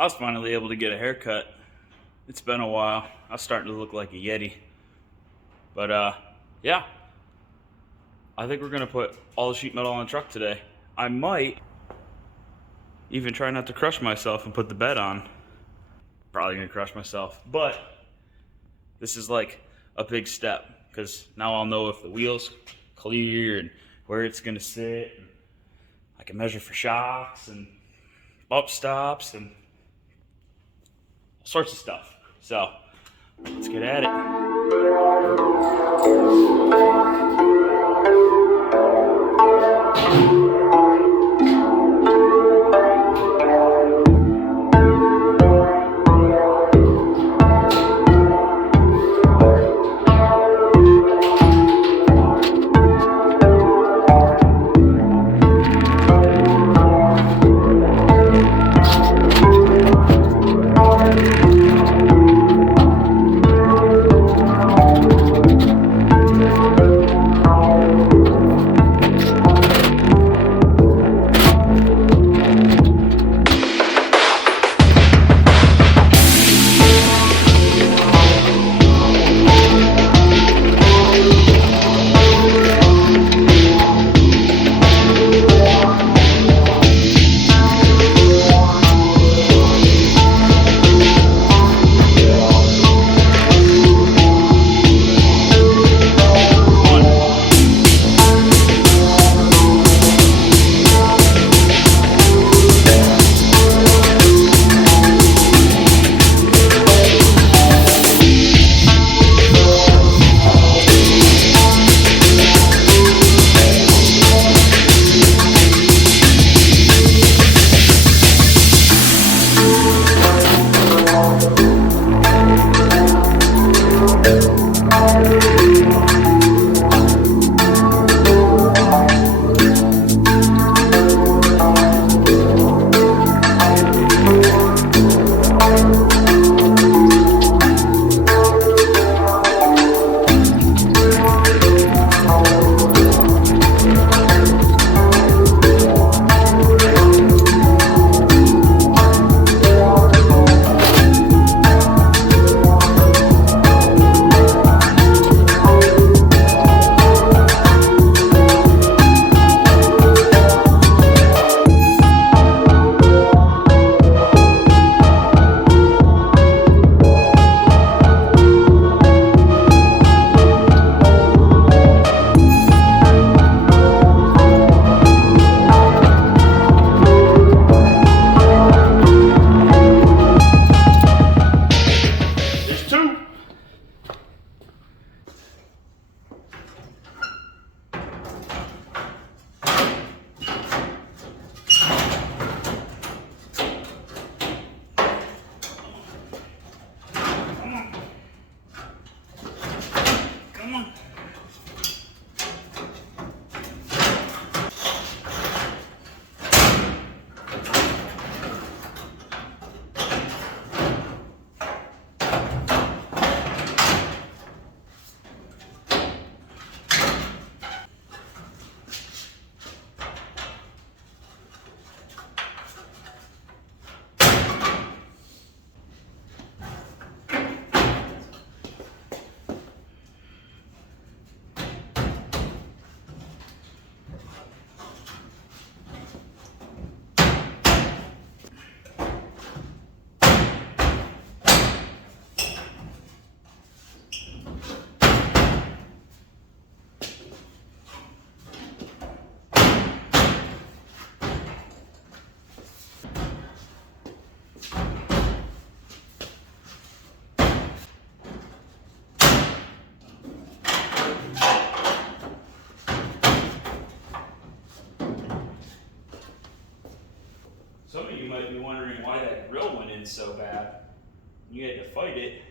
I was finally able to get a haircut. It's been a while. I was starting to look like a Yeti. But yeah, I think we're gonna put all the sheet metal on the truck today. I might even try not to crush myself and put the bed on. Probably gonna crush myself, but this is like a big step because now I'll know if the wheel's clear and where it's gonna sit. And I can measure for shocks and bump stops and all sorts of stuff. So let's get at it. Some of you might be wondering why that grill went in so bad. You had to fight it.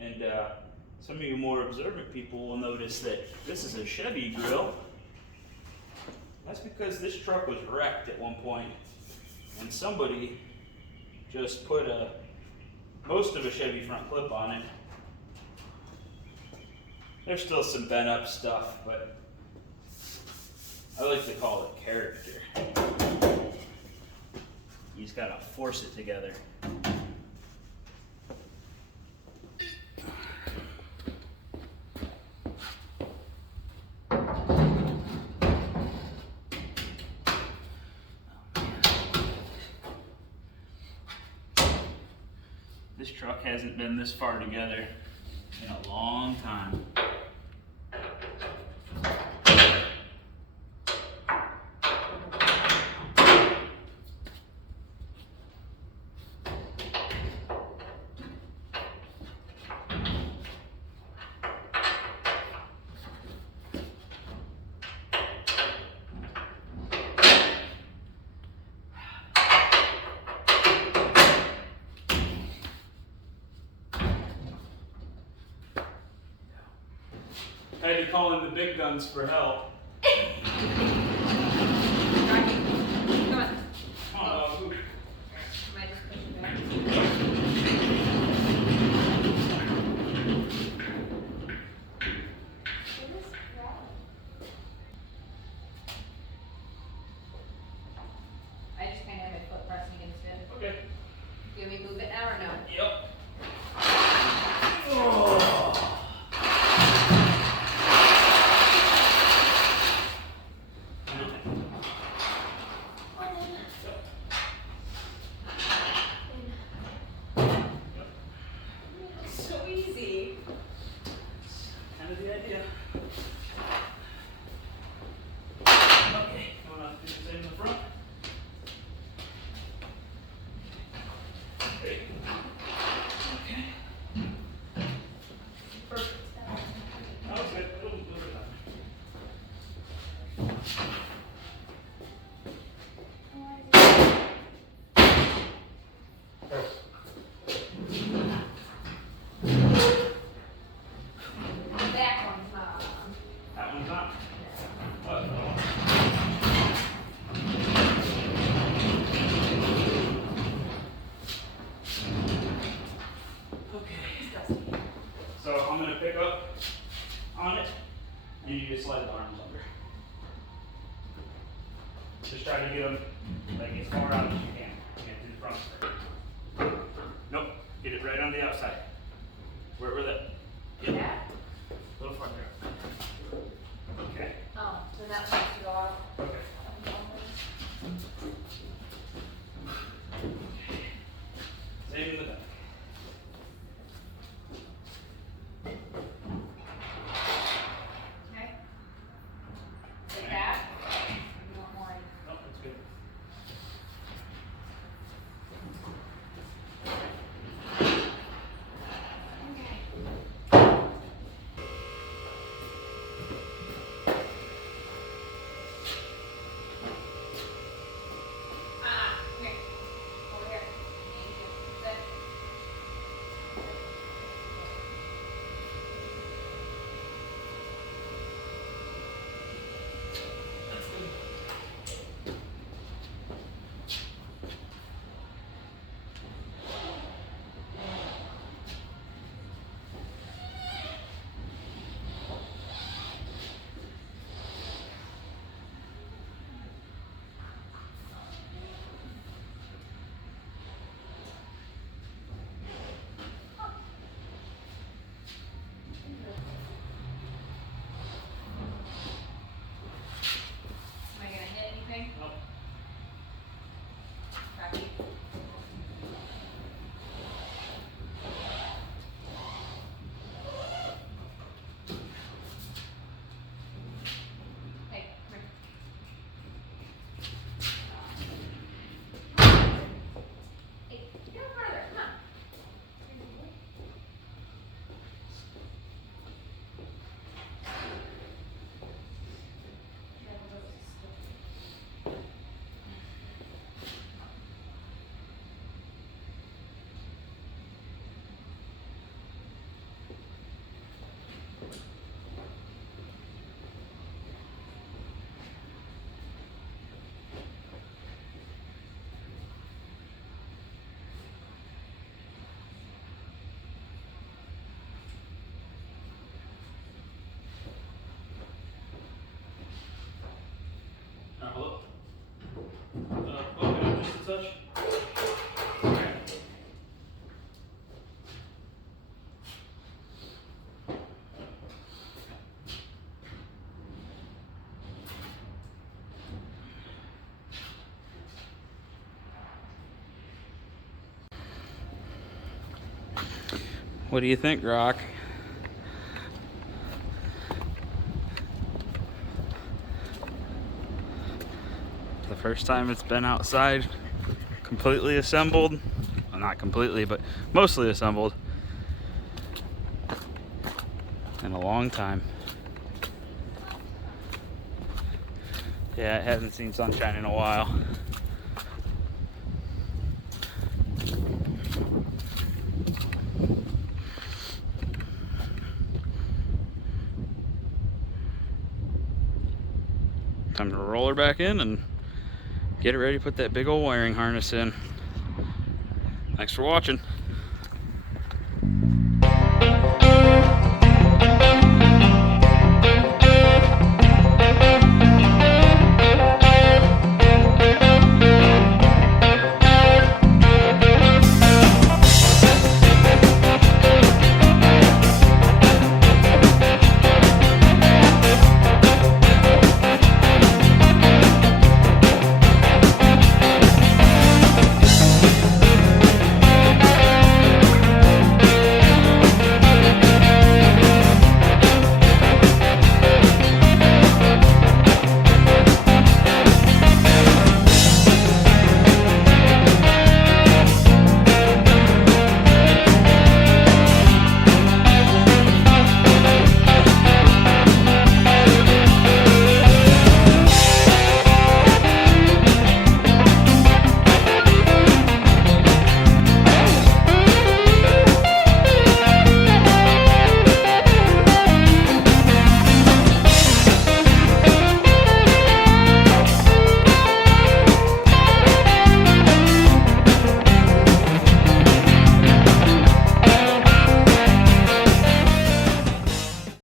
And some of you more observant people will notice that this is a Chevy grill. That's because this truck was wrecked at one point, and somebody just put most of a Chevy front clip on it. There's still some bent up stuff, but I like to call it character. You just gotta force it together. This truck hasn't been this far together in a long time. I had to call in the big guns for help. Come on. Come on, dog. Am I just pushing back? I just kind of have my foot pressing against it. Okay. Do you want me to move it now or no? Yep. Oh. So easy. Kind of the idea. Okay, going on to do the same in the front. Great. Okay. Perfect. That was good. A little bit of time. The back one's not on. That one's not. Oh, no. Okay. So I'm going to pick up on it, and you just slide the arms under. Just try to get them like as far out as you can. Can't do the front straight. Nope. Get it right on the outside. Where that? Yep. Yeah? A little farther out. Okay. Oh, then that one has to go off. Okay. Same in the back. Okay. Like that? You want more? No, that's good. Okay. What do you think, Rock? The first time it's been outside completely assembled. Well, not completely, but mostly assembled in a long time. Yeah, it hasn't seen sunshine in a while. Time to roll her back in and get it ready to put that big old wiring harness in. Thanks for watching.